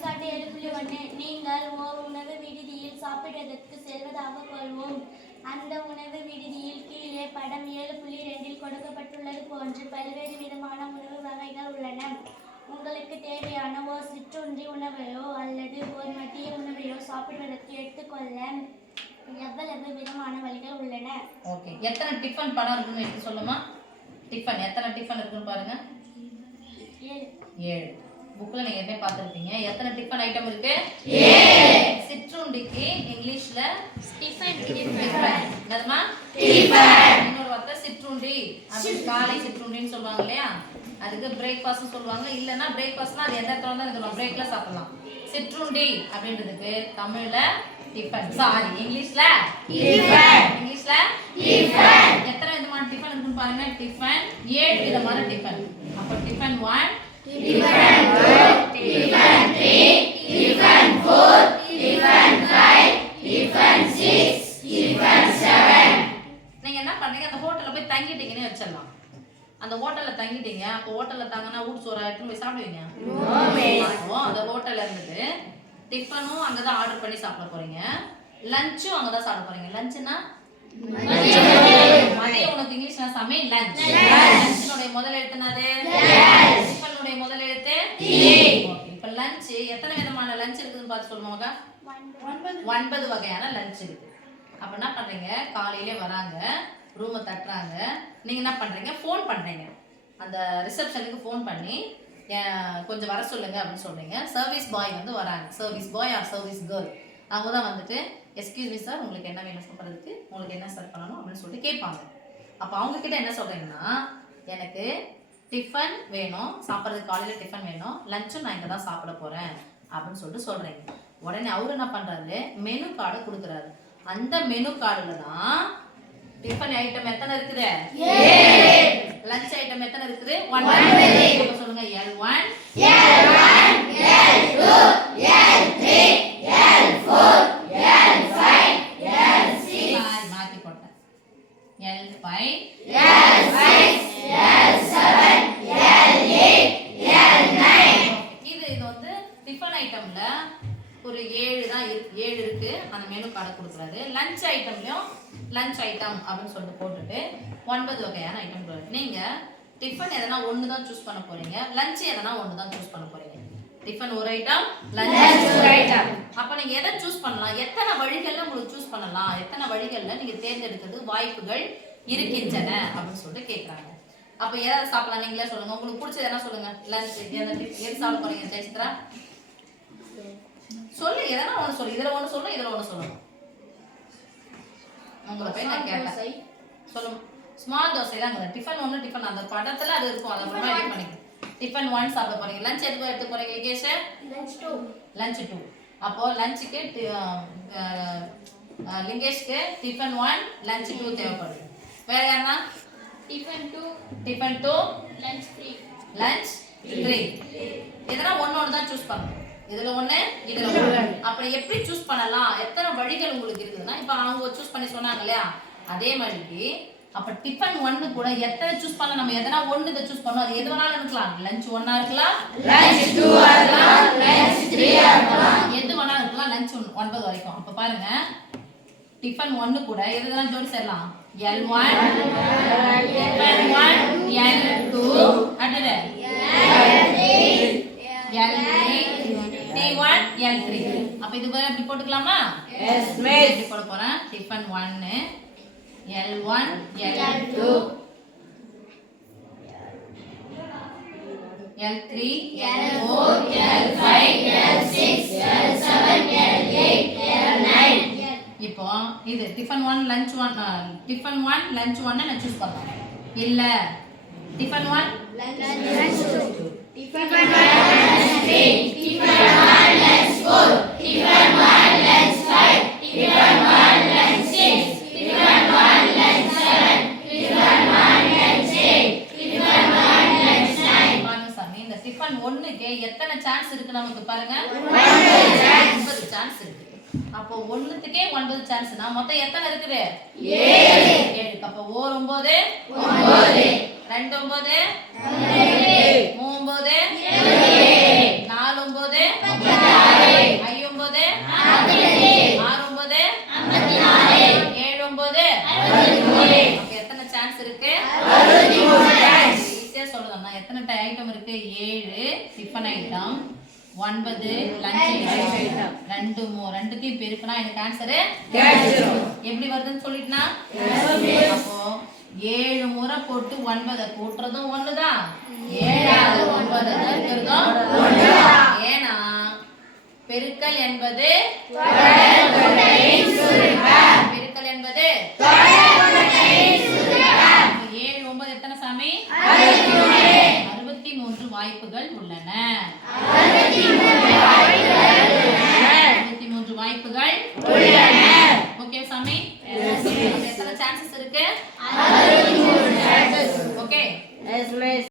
எடுத்துக்காட்டு 7.1 நீங்கள் ஓர் உணவு விடுதியில் சாப்பிடுவதற்கு செல்வதாக கொள்வோம். அந்த உணவு விடுதியில் கீழே படம் 7.2 கொடுக்கப்பட்டுள்ளது போன்று பல்வேறு விதமான உணவு வகைகள் உள்ளன. உங்களுக்கு தேவையான ஓர் சிற்றுண்டி உணவையோ அல்லது ஓர் மதிய உணவையோ சாப்பிடுவதற்கு எடுத்துக்கொள்ள எவ்வளவு விதமான வழிகள் உள்ளன? ஓகே, எத்தனை டிஃபன் படம் இருக்குன்னு எடுத்து சொல்லுமா? டிஃபன் எத்தனை டிஃபன் இருக்குன்னு பாருங்க. 7. புக்ல நீங்க என்ன பார்த்திருப்பீங்க? எத்தனை டிஃபன் ஐட்டம் இருக்கு? 7. சிற்றுண்டிக்கு இங்கிலீஷ்ல டிஃபன். என்னதுமா? டிஃபன். இன்னொரு வார்த்தை சிற்றுண்டி. அது காலை சிற்றுண்டின்னு சொல்வாங்க இல்லையா? அதுக்கு பிரேக்ஃபாஸ்ட்னு சொல்வாங்க. இல்லனா பிரேக்ஃபாஸ்ட்னா அது எந்த இடத்துல இருந்தாலும் நம்ம பிரேக்ல சாப்பிடலாம். சிற்றுண்டி அப்படின்றதுக்கு தமிழ்ல டிஃபன். சாரி, இங்கிலீஷ்ல டிஃபன். இங்கிலீஷ்ல டிஃபன். எத்தனை விதமான டிஃபன் இருக்குன்னு பாருங்க. டிஃபன் 7 விதமான டிஃபன். அப்ப tiffin 1, tiffin 2, tiffin 3, tiffin 4, tiffin 5, tiffin 6, tiffin 7. நீங்க என்ன பண்றீங்க? அந்த ஹோட்டல்ல போய் தங்கிட்டீங்கன்னு வச்சிடலாம். அந்த ஹோட்டல்ல தங்கிட்டீங்க. அப்போ ஹோட்டல்ல தங்கினா ஊட் சோறா எடுத்து போய் சாப்பிடுவீங்க? அந்த ஹோட்டல்ல இருந்துட்டு டிஃபனும் அங்கதான் ஆர்டர் பண்ணி சாப்பிட போறீங்க. லஞ்சும் அங்கதான் சாப்பிட போறீங்க. லஞ்ச்னா மதியம் உனக்கு இங்கிலீஷ்ல சமையல் லஞ்ச். லஞ்சினுடைய முதல் எழுத்து என்னது? டிஃபனுடைய முதல் எழுத்து டி. ஓகே, இப்போ லஞ்ச் எத்தனை விதமான லஞ்ச் இருக்குதுன்னு பார்த்து சொல்லுவாங்க. 9 வகையான லஞ்ச் இருக்கு. அப்ப என்ன பண்றீங்க? காலையிலே வராங்க, ரூமை தட்டுறாங்க. நீங்க என்ன பண்றீங்க? ஃபோன் பண்றீங்க. அந்த ரிசப்ஷனுக்கு ஃபோன் பண்ணி கொஞ்சம் வர சொல்லுங்க அப்படின்னு சொல்றீங்க. சர்வீஸ் பாய் வந்து வராங்க. Service boy or service girl அவங்க தான் வந்துட்டு எக்ஸ்கியூஸ் மீ சார், உங்களுக்கு என்ன வேணும் சாப்பிட்றதுக்கு, உங்களுக்கு என்ன சர்வ் பண்ணணும் அப்படின்னு சொல்லிட்டு கேட்பாங்க. அப்போ அவங்க கிட்ட என்ன சொல்றீங்கன்னா, எனக்கு டிஃபன் வேணும், சாப்பிட்றதுக்கு காலையில் டிஃபன் வேணும், லஞ்சும் நான் இங்கே தான் சாப்பிட போறேன் அப்படின்னு சொல்லிட்டு சொல்றீங்க. உடனே அவரு என்ன பண்றாரு? மெனு கார்டு கொடுக்குறாரு. அந்த மெனு கார்டுல தான் டிஃபன் ஐட்டம் எத்தனை இருக்குது? 7. லஞ்ச் ஐட்டம் எத்தனை இருக்குது? 9. அப்ப சொல்லுங்க. L1, L1, L2, L3, L4, L5, L6. மாத்தி போட்டேன். L5, L6, L7, L8, L9. இது வந்து டிஃபன் ஐட்டம்ல ஒரு 7 தான் 7 இருக்கு. அந்த மெனு கார்டை கொடுக்குறாரு. லஞ்ச் ஐட்டம்லயும் லஞ்ச் ஐட்டம் அப்படின்னு சொல்லிட்டு போட்டுட்டு 9 வகையான ஐட்டம் கொடுக்குறாரு. நீங்க டிஃபன் எதனா ஒன்று தான் சூஸ் பண்ண போறீங்க, லஞ்ச் எதனா ஒன்று தான் சூஸ் பண்ண போறீங்க. டிஃபன் ஒரு ஐட்டம், லஞ்ச் ஒரு ஐட்டம். அப்ப நீங்க எதை சூஸ் பண்ணலாம்? எத்தனை வழிகள்ல உங்களுக்கு சூஸ் பண்ணலாம், எத்தனை வழிகள்ல நீங்க தேர்ந்தெடுக்கிறது வாய்ப்புகள் இருக்கின்றன அப்படின்னு சொல்லிட்டு கேட்கறாங்க. அப்ப எதாவது சாப்பிடலாம்? நீங்களே சொல்லுங்க. உங்களுக்கு பிடிச்சது என்ன சொல்லுங்க. லஞ்ச் எது சாப்பிட போறீங்க ஜெயசித்ரா? சொல்லு, எதனா ஒண்ணு சொல்லு. இதுல ஒண்ணு சொல்லணும், இதுல ஒண்ணு சொல்லணும். உங்களை போய் நான் கேட்டேன். சொல்லுங்க. ஸ்மால் தோசை தாங்க. டிஃபன் ஒன்று டிஃபன் அந்த படத்துல அது இருக்கும். அதை அப்புறமா எடிட் பண்ணிக்கலாம். டிஃபன் 1 சாப்பிட போறீங்க. லஞ்ச் எதுக்கு எடுத்து போறீங்க லிகேஷ்? லஞ்ச் 2. அப்போ லஞ்சுக்கு லிங்கேஷ்க்கு டிஃபன் 1 லஞ்ச் 2 தேவைப்படுது. வேற யாரா? Tiffin 2 lunch 3. இதெல்லாம் ஒண்ணு தான் சூஸ் பண்ணணும். இதுல ஒண்ணு, இதுல ஒண்ணு. அப்படி எப்படி சூஸ் பண்ணலாம்? எத்தனை வழிகள் உங்களுக்கு இருக்குதுன்னா, இப்ப அவங்க சூஸ் பண்ணி சொன்னாங்க இல்லையா, அதே மாதிரி அப்ப டிஃபன் 1 கூட எத்தனை சூஸ் பண்ண, நம்ம எதனா ஒண்ணு இத சூஸ் பண்ணோம். அது எது வேணாலும் இருக்கலாம். லஞ்ச் 1 இருக்கலாம், லஞ்ச் 2 இருக்கலாம், லஞ்ச் 3 இருக்கலாம், எது வேணாலும் இருக்கலாம். லஞ்ச் 9 வரைக்கும். அப்ப பாருங்க, டிஃபன் 1 கூட எதெல்லாம் ஜோடி சேரலாம்? L1, டிஃபன் 1, L2, அடுத்து L3, T1, L3. அப்ப இது வேற இப்படி போட்டுக்கலாமா? Yes miss. இப்படி போட போறேன். Tiffin 1, L1, L2, L3, L4, L5, L6, L7, L8, L9. இப்போ இது டிஃபன் 1 லஞ்ச் 1 டிஃபன் 1 லஞ்ச் 1 நான் சூஸ் பண்ணேன். இல்ல tiffin 1 lunch 2, tiffin 1 lunch 3, tiffin 1 lunch 4, tiffin 1 lunch 5, tiffin 1 lunch 6, tiffin 1 lunch 7, tiffin 1 lunch 8, tiffin 1 lunch 9. பாருங்க சாமி, இந்த tiffin 1க்கு எத்தனை சான்ஸ் இருக்கு நமக்கு பாருங்க? 9 சான்ஸ் இருக்கு. அப்போ 1த்துக்கே 9 சான்ஸ்னா மொத்தம் எத்தனை இருக்குது? 7. அப்போ 1 9 9, 2 9 3 9 4 9 டிஃபன் ஐட்டம், 9 லஞ்ச் ஐட்டம். ரெண்டுத்தையும் பெருக்கினா எனக்கு ஆன்சர் எப்படி வருதுன்னு சொல்லிட்டுனா அப்போ 7 முறை போட்டு 9 கூட்டுறதும் ஒண்ணுதான், 7வது 9 இருக்கிறதும் ஒண்ணுதான். ஏன்னா பெருக்கல் என்பது பெருக்கல் என்பது 7 9 எத்தனை சாமி? 63 வாய்ப்புகள் உள்ளன. 63 வாய்ப்புகள் உள்ளன. ஓகே சாமி, எத்தனை சான்சஸ் இருக்கு? 63 சான்சஸ். ஓகே.